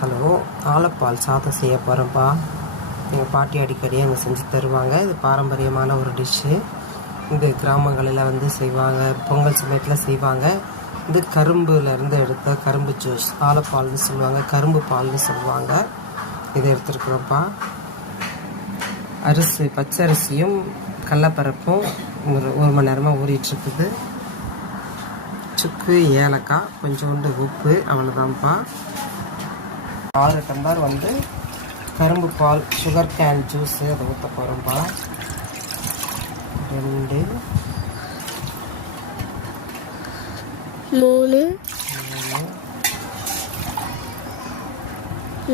Hello, ஆலப்பால் சாதம் செய்ய போகிறேன்ப்பா. எங்கள் பாட்டி அடிக்கடி அங்கே செஞ்சு தருவாங்க. இது பாரம்பரியமான ஒரு டிஷ்ஷு. இது கிராமங்களில் செய்வாங்க, பொங்கல் சமயத்தில் செய்வாங்க. இது கரும்புலேருந்து எடுத்த கரும்பு ஜூஸ், ஆலப்பால்னு சொல்லுவாங்க, கரும்பு பால்னு சொல்லுவாங்க. இதை எடுத்துருக்குறோம்ப்பா. பச்சரிசியும் கடலப்பருப்பும் ஒரு மணி நேரமாக ஊறிட்டுருக்குது. சுக்கு, ஏலக்காய், கொஞ்சோண்டு உப்பு, அவ்வளோதான்ப்பா. 6 டம்ளர் கரும்பு பால், சுகர் கேன் ஜூஸு அதை ஊற்ற போகிறோம்ப்பா. 2 3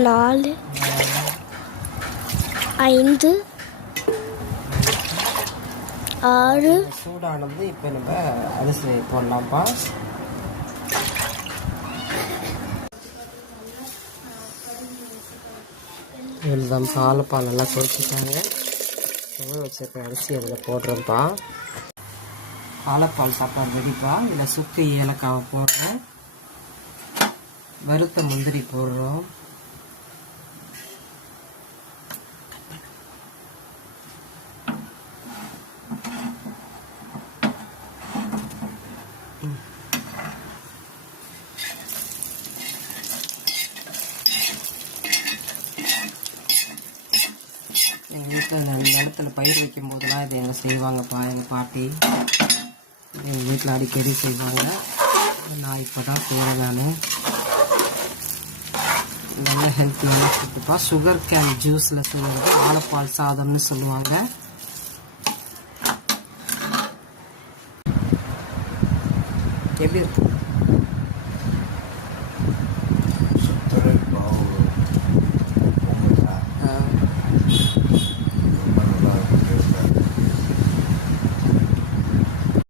4 5 6. சூடானது இப்போ நம்ம அரிசி போடலாம்ப்பா. இதுதான் ஆலப்பால் நல்லா கொதிச்சுட்டாங்க. ஊற வச்சிருக்கிற அரிசி அதில் போடுறோம்ப்பா. ஆலப்பால் சாப்பாடு ரெடிப்பா. இதில் சுக்கு, ஏலக்காவை போடுறோம், வறுத்த முந்திரி போடுறோம், எங்கள் வீட்டில் நிலத்துல பயிர் வைக்கும் போதெல்லாம் இது எங்கள் செய்வாங்கப்பா. எங்கள் பாட்டி எங்கள் வீட்டில் அடிக்கடி செய்வாங்க. நான் இப்போ தான் செய்கிறேன். நான் நல்ல ஹெல்த்தியான ஃபுட்டுப்பா. சுகர் கேன் ஜூஸில் செய்கிறது ஆலப்பால் சாதம்னு சொல்லுவாங்க. எப்படி இருக்கு?